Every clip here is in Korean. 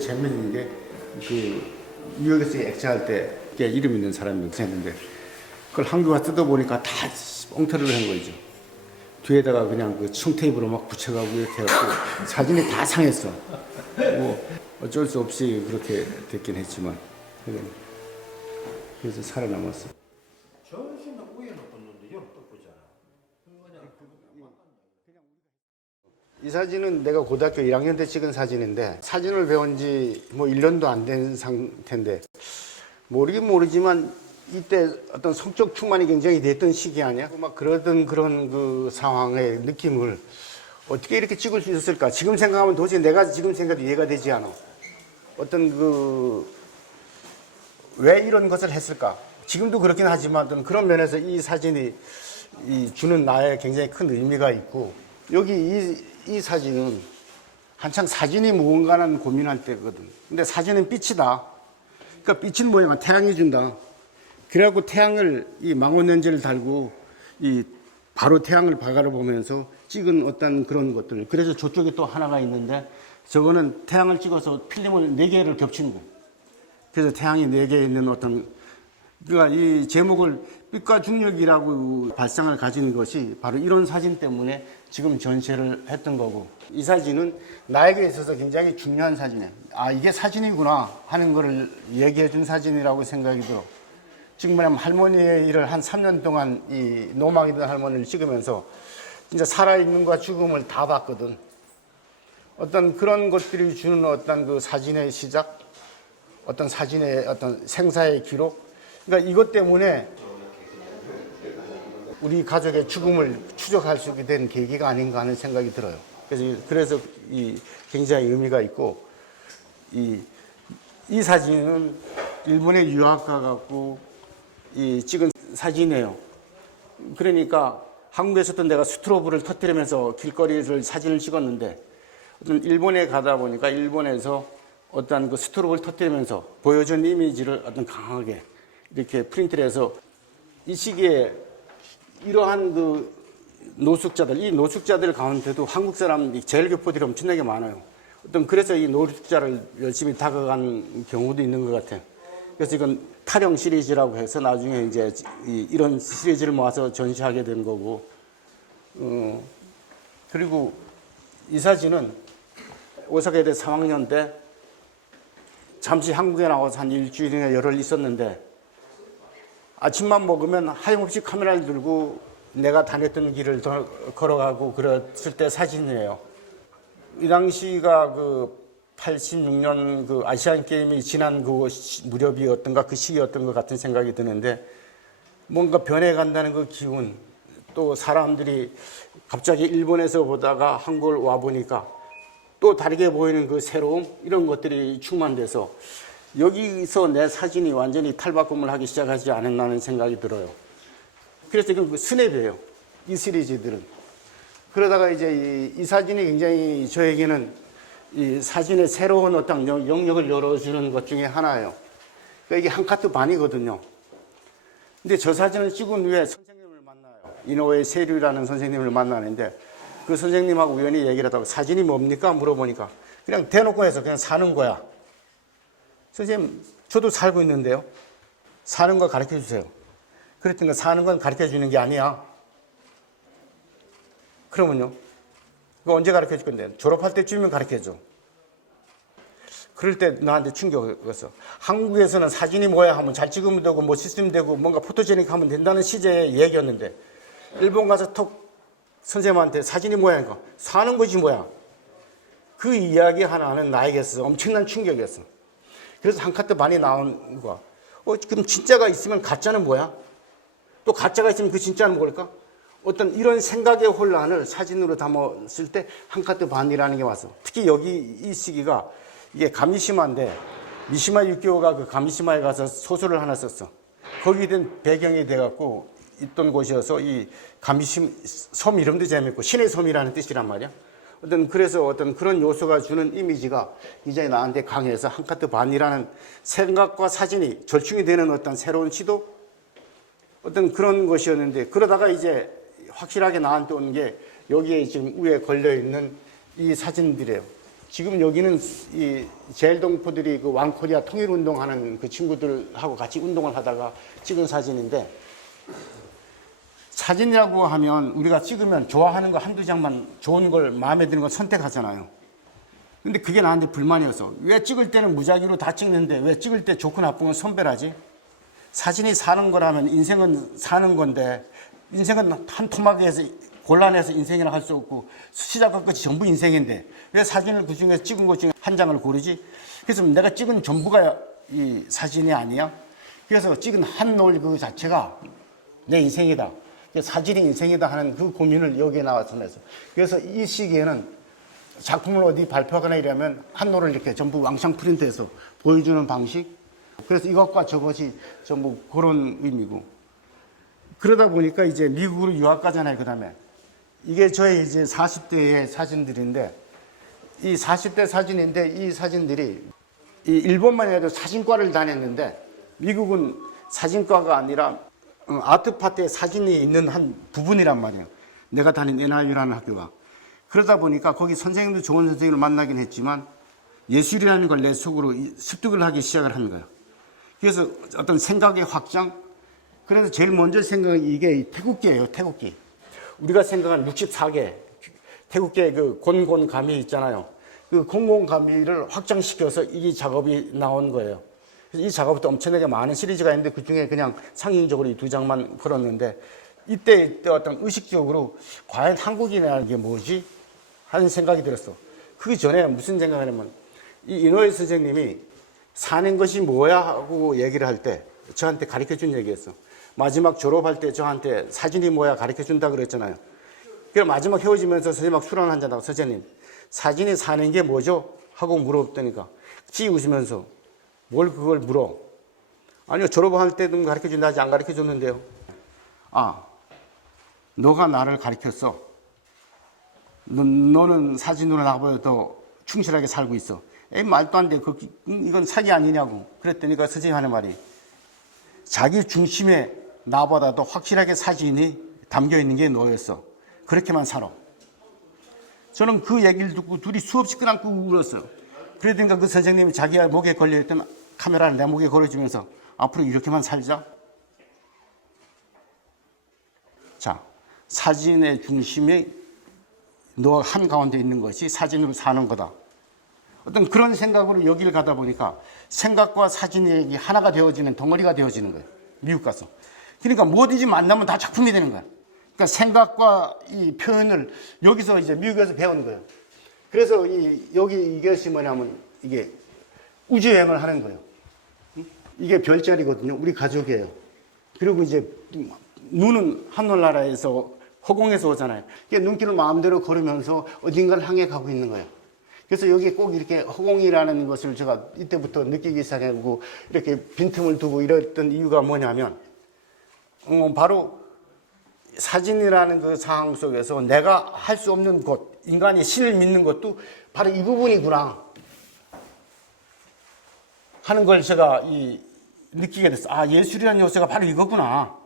제일 재밌는 게 그 뉴욕에서 액자할 때 이름 있는 사람이 있었는데 그걸 한국에 뜯어보니까 다 엉터리로 한 거죠. 뒤에다가 그냥 그 층테이프로 막 붙여가고 이렇게 해갖고 사진이 다 상했어. 뭐 어쩔 수 없이 그렇게 됐긴 했지만 그래서 살아남았어. 전신은 위에는 떴는데 여기 떴잖아. 이 사진은 내가 고등학교 1학년 때 찍은 사진인데 사진을 배운 지 뭐 1년도 안 된 상태인데 모르긴 모르지만 이때 어떤 성적 충만이 굉장히 됐던 시기 아니야? 막 그러던 그런 그 상황의 느낌을 어떻게 이렇게 찍을 수 있었을까? 지금 생각하면 도저히 내가 지금 생각도 이해가 되지 않아. 어떤 왜 이런 것을 했을까? 지금도 그렇긴 하지만 어떤 그런 면에서 이 사진이 주는 나의 굉장히 큰 의미가 있고 여기 이 사진은 한창 사진이 무언가는 고민할 때거든. 근데 사진은 빛이다. 그러니까 빛은 뭐냐? 태양이 준다. 그래갖고 태양을 이 망원렌즈를 달고 바로 태양을 바라보면서 찍은 어떤 그런 것들. 그래서 저쪽에 또 하나가 있는데 저거는 태양을 찍어서 필름을 4개를 겹치는 거예요. 그래서 태양이 4개 있는 어떤 그러니까 이 제목을 빛과 중력이라고 발상을 가진 것이 바로 이런 사진 때문에 지금 전시를 했던 거고 이 사진은 나에게 있어서 굉장히 중요한 사진이에요. 아 이게 사진이구나 하는 거를 얘기해 준 사진이라고 생각이 들어. 지금 뭐냐면 할머니의 일을 한 3년 동안 이 노망이던 할머니를 찍으면서 진짜 살아있는과 죽음을 다 봤거든. 어떤 그런 것들이 주는 어떤 그 사진의 시작, 어떤 사진의 어떤 생사의 기록. 그러니까 이것 때문에 우리 가족의 죽음을 추적할 수 있게 된 계기가 아닌가 하는 생각이 들어요. 그래서 굉장히 의미가 있고 이 사진은 일본의 유학가 갖고 찍은 사진이에요. 그러니까 한국에서도 내가 스트로브를 터뜨리면서 길거리에서 사진을 찍었는데 어떤 일본에 가다 보니까 일본에서 어떤 그 스트로브를 터뜨리면서 보여준 이미지를 어떤 강하게 이렇게 프린트를 해서 이 시기에 이러한 그 노숙자들, 이 노숙자들 가운데도 한국 사람 제일교포들이 엄청나게 많아요. 그래서 이 노숙자를 열심히 다가간 경우도 있는 것 같아요. 그래서 이건 타령 시리즈라고 해서 나중에 이제 이런 시리즈를 모아서 전시하게 된 거고, 그리고 이 사진은 오사카대 3학년 때 잠시 한국에 나와서 한 일주일이나 열흘 있었는데 아침만 먹으면 하염없이 카메라를 들고 내가 다녔던 길을 걸어가고 그랬을 때 사진이에요. 이 당시가 그 86년 그 아시안 게임이 지난 그 무렵이었던가 그 시기였던 것 같은 생각이 드는데 뭔가 변해간다는 그 기운 또 사람들이 갑자기 일본에서 보다가 한국을 와보니까 또 다르게 보이는 그 새로움 이런 것들이 충만돼서 여기서 내 사진이 완전히 탈바꿈을 하기 시작하지 않았나는 생각이 들어요. 그래서 이건 스냅이에요. 이 시리즈들은. 그러다가 이제 이 사진이 굉장히 저에게는 이 사진의 새로운 어떤 영역을 열어주는 것 중에 하나예요. 그러니까 이게 한 카트 반이거든요. 근데 저 사진을 찍은 후에 선생님을 만나요. 이노우에 세류라는 선생님을 만나는데 그 선생님하고 우연히 얘기를 하다가 사진이 뭡니까? 물어보니까 그냥 대놓고 해서 그냥 사는 거야. 선생님, 저도 살고 있는데요. 사는 거 가르쳐 주세요. 그랬더니 사는 건 가르쳐 주는 게 아니야. 그러면요? 그거 언제 가르쳐 줄 건데? 졸업할 때쯤이면 가르쳐 줘. 그럴 때 나한테 충격이었어. 한국에서는 사진이 뭐야 하면 잘 찍으면 되고 뭐 시스템 되고 뭔가 포토제닉 하면 된다는 시제의 얘기였는데 일본 가서 톡 선생님한테 사진이 뭐야 하니까 사는 거지 뭐야. 그 이야기 하나는 나에게 있어서 엄청난 충격이었어. 그래서 한 카트 반이 나온 거야. 그럼 진짜가 있으면 가짜는 뭐야? 또 가짜가 있으면 그 진짜는 뭘까? 어떤 이런 생각의 혼란을 사진으로 담았을 때 한 카트 반이라는 게 왔어. 특히 여기 이 시기가 이게 가미시마인데 미시마 유키오가 그 가미시마에 가서 소설을 하나 썼어. 거기에 된 배경이 돼갖고 있던 곳이어서 이 섬 이름도 재밌고 신의 섬이라는 뜻이란 말이야. 그래서 어떤 그런 요소가 주는 이미지가 굉장히 나한테 강해서 한 카트 반이라는 생각과 사진이 절충이 되는 어떤 새로운 시도? 어떤 그런 것이었는데 그러다가 이제 확실하게 나한테 온 게 여기에 지금 위에 걸려있는 이 사진들이에요. 지금 여기는 이 제일동포들이 그 왕코리아 통일운동하는 그 친구들하고 같이 운동을 하다가 찍은 사진인데, 사진이라고 하면 우리가 찍으면 좋아하는 거 한두 장만 좋은 걸 마음에 드는 걸 선택하잖아요. 근데 그게 나한테 불만이어서, 왜 찍을 때는 무작위로 다 찍는데 왜 찍을 때 좋고 나쁜 건 선별하지? 사진이 사는 거라면 인생은 사는 건데, 인생은 한 토막에서 곤란해서 인생이라 할 수 없고 시작과 끝이 전부 인생인데 왜 사진을 그 중에서 찍은 것 중에 한 장을 고르지? 그래서 내가 찍은 전부가 이 사진이 아니야? 그래서 찍은 한 노을 그 자체가 내 인생이다, 사진이 인생이다 하는 그 고민을 여기에 나와서 내서, 그래서 이 시기에는 작품을 어디 발표하거나 이러면 한 노를 이렇게 전부 왕창 프린트해서 보여주는 방식, 그래서 이것과 저것이 전부 그런 의미고, 그러다 보니까 이제 미국으로 유학 가잖아요. 그 다음에 이게 저의 이제 40대의 사진들인데, 이 40대 사진인데, 이 사진들이 이 일본만 해도 사진과를 다녔는데 미국은 사진과가 아니라 아트 파트에 사진이 있는 한 부분이란 말이에요. 내가 다닌 NIU라는 학교가. 그러다 보니까 거기 선생님도 좋은 선생님을 만나긴 했지만 예술이라는 걸 내 속으로 습득을 하기 시작을 한 거예요. 그래서 어떤 생각의 확장, 그래서 제일 먼저 생각은 이게 태국기예요. 태국기. 우리가 생각한 64개 태국계 그 곤곤가미 있잖아요. 그 곤곤가미를 확장시켜서 이 작업이 나온 거예요. 그래서 이 작업도 엄청나게 많은 시리즈가 있는데 그 중에 그냥 상징적으로 이 두 장만 걸었는데, 이때 어떤 의식적으로 과연 한국인이라는 게 뭐지? 하는 생각이 들었어. 그 전에 무슨 생각을 하냐면, 이 이노ue 선생님이 사는 것이 뭐야 하고 얘기를 할 때 저한테 가르쳐 준 얘기였어. 마지막 졸업할 때 저한테 사진이 뭐야 가르쳐 준다 그랬잖아요. 그래서 마지막 헤어지면서 선생님하고 술 한잔하고, 선생님 사진이 사는 게 뭐죠? 하고 물어봤더니까 찌 웃으면서, 뭘 그걸 물어? 아니요, 졸업할 때도 가르쳐 준다 하지 안 가르쳐 줬는데요. 아, 너가 나를 가르쳤어. 너는 사진으로 나보다 더 충실하게 살고 있어. 에이, 말도 안 돼. 이건 사기 아니냐고. 그랬더니 그 선생님 하는 말이, 자기 중심에 나보다 더 확실하게 사진이 담겨 있는 게 너였어. 그렇게만 살아. 저는 그 얘기를 듣고 둘이 수없이 끄랑끄고 울었어요. 그러니까 그 선생님이 자기 목에 걸려있던 카메라를 내 목에 걸어주면서, 앞으로 이렇게만 살자. 자, 사진의 중심에 너 한가운데 있는 것이 사진으로 사는 거다. 어떤 그런 생각으로 여기를 가다 보니까 생각과 사진이 하나가 되어지는 덩어리가 되어지는 거예요. 미국 가서. 그러니까 뭐든지 만나면 다 작품이 되는 거예요. 그러니까 생각과 이 표현을 여기서 이제 미국에서 배운 거예요. 그래서 여기 이것이 뭐냐면 이게 우주여행을 하는 거예요. 이게 별자리거든요. 우리 가족이에요. 그리고 이제 눈은 하늘나라에서 허공에서 오잖아요. 눈길을 마음대로 걸으면서 어딘가를 향해 가고 있는 거예요. 그래서 여기 꼭 이렇게 허공이라는 것을 제가 이때부터 느끼기 시작하고 이렇게 빈틈을 두고 이랬던 이유가 뭐냐면, 바로 사진이라는 그 상황 속에서 내가 할 수 없는 것, 인간이 신을 믿는 것도 바로 이 부분이구나 하는 걸 제가 느끼게 됐어. 아, 예술이라는 요소가 바로 이거구나.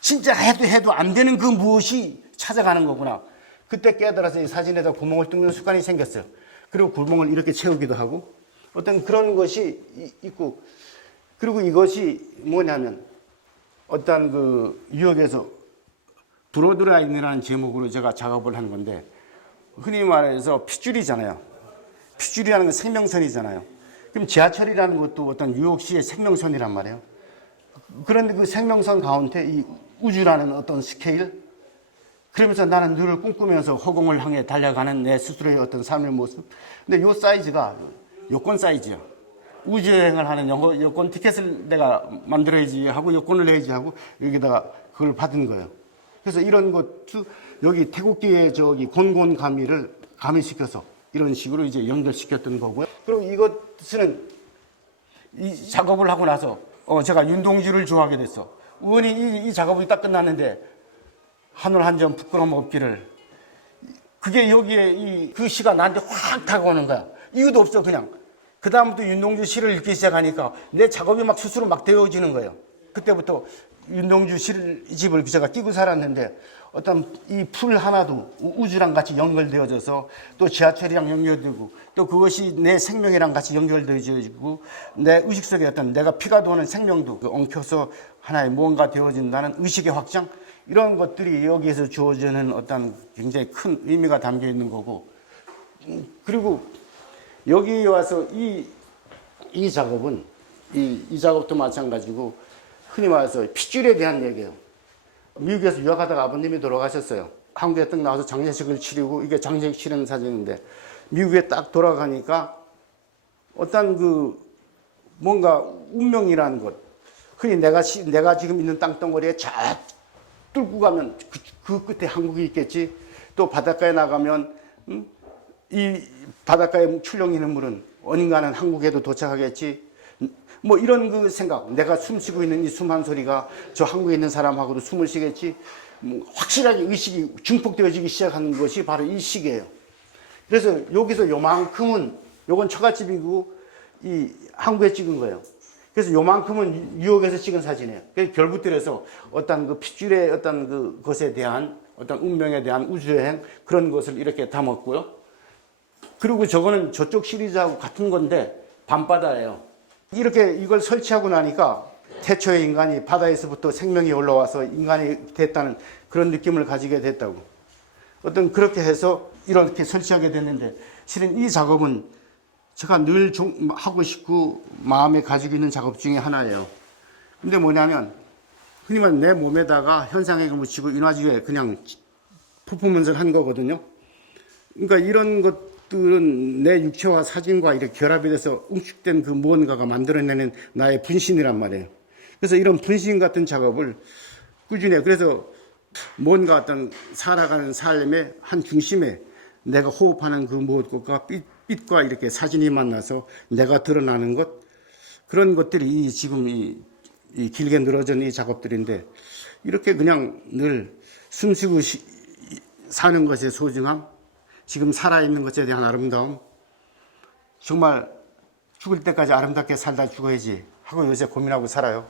진짜 해도 안 되는 그 무엇이 찾아가는 거구나. 그때 깨달아서 이 사진에다 구멍을 뚫는 습관이 생겼어요. 그리고 구멍을 이렇게 채우기도 하고 어떤 그런 것이 있고, 그리고 이것이 뭐냐면 어떤 그 유역에서 브로드라인이라는 제목으로 제가 작업을 한 건데, 흔히 말해서 핏줄이잖아요. 핏줄이라는 건 생명선이잖아요. 그럼 지하철이라는 것도 어떤 뉴욕시의 생명선이란 말이에요. 그런데 그 생명선 가운데 이 우주라는 어떤 스케일, 그러면서 나는 늘 꿈꾸면서 허공을 향해 달려가는 내 스스로의 어떤 삶의 모습. 근데 요 사이즈가 여권 사이즈야. 우주여행을 하는 여권 티켓을 내가 만들어야지 하고 여권을 내야지 하고 여기다가 그걸 받은 거예요. 그래서 이런 것도 여기 태국계의 저기 곤곤가미를 가미시켜서 이런 식으로 이제 연결시켰던 거고요. 그리고 이것은 이 작업을 하고 나서 제가 윤동주를 좋아하게 됐어. 의원이 이 작업이 딱 끝났는데 하늘 한 점 부끄러움 없기를. 그게 여기에 그 시가 나한테 확 다가오는 거야. 이유도 없어, 그냥. 그다음부터 윤동주 시를 읽기 시작하니까 내 작업이 막 스스로 막 되어지는 거예요. 그때부터 윤동주 집을 제가 끼고 살았는데 어떤 이 풀 하나도 우주랑 같이 연결되어져서 또 지하철이랑 연결되고 또 그것이 내 생명이랑 같이 연결되어지고 내 의식 속에 어떤 내가 피가 도는 생명도 엉켜서 하나의 무언가 되어진다는 의식의 확장 이런 것들이 여기에서 주어지는 어떤 굉장히 큰 의미가 담겨 있는 거고 그리고 여기 와서 이 작업은 이 작업도 마찬가지고 흔히 말해서 핏줄에 대한 얘기예요. 미국에서 유학하다가 아버님이 돌아가셨어요. 한국에 딱 나와서 장례식을 치르고 이게 장례식 치르는 사진인데 미국에 딱 돌아가니까 어떤 그 뭔가 운명이라는 것 흔히 내가 지금 있는 땅덩어리에 저 뚫고 가면 그 끝에 한국이 있겠지. 또 바닷가에 나가면 이 바닷가에 출렁이는 물은 어딘가는 한국에도 도착하겠지. 뭐 이런 그 생각, 내가 숨 쉬고 있는 이 숨 한 소리가 저 한국에 있는 사람하고도 숨을 쉬겠지. 확실하게 의식이 증폭되어지기 시작하는 것이 바로 이 시기예요. 그래서 여기서 요만큼은 요건 처갓집이고 이 한국에 찍은 거예요. 그래서 요만큼은 뉴욕에서 찍은 사진이에요. 그래서 결부들에서 어떤 그 핏줄의 어떤 그 것에 대한 어떤 운명에 대한 우주여행 그런 것을 이렇게 담았고요. 그리고 저거는 저쪽 시리즈하고 같은 건데 밤바다예요. 이렇게 이걸 설치하고 나니까 태초의 인간이 바다에서부터 생명이 올라와서 인간이 됐다는 그런 느낌을 가지게 됐다고. 어떤 그렇게 해서 이렇게 설치하게 됐는데 실은 이 작업은 제가 늘 하고 싶고 마음에 가지고 있는 작업 중에 하나예요. 근데 뭐냐면 흔히 말하면 내 몸에다가 현상액을 묻히고 인화지에 그냥 퍼포먼스를 한 거거든요. 그러니까 이런 것들은 내 육체와 사진과 이렇게 결합이 돼서 응축된 그 무언가가 만들어내는 나의 분신이란 말이에요. 그래서 이런 분신 같은 작업을 꾸준히 해요. 그래서 뭔가 어떤 살아가는 삶의 한 중심에 내가 호흡하는 그 무엇과 빛과 이렇게 사진이 만나서 내가 드러나는 것 그런 것들이 지금 이 길게 늘어진 이 작업들인데 이렇게 그냥 늘 숨쉬고 사는 것의 소중함 지금 살아있는 것에 대한 아름다움 정말 죽을 때까지 아름답게 살다 죽어야지 하고 요새 고민하고 살아요.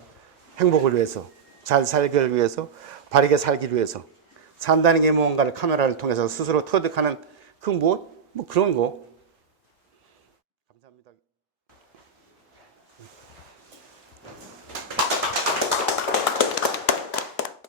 행복을 위해서 잘 살기 위해서 바르게 살기 위해서 산다는 게 무언가를 카메라를 통해서 스스로 터득하는 그 뭐 그런 거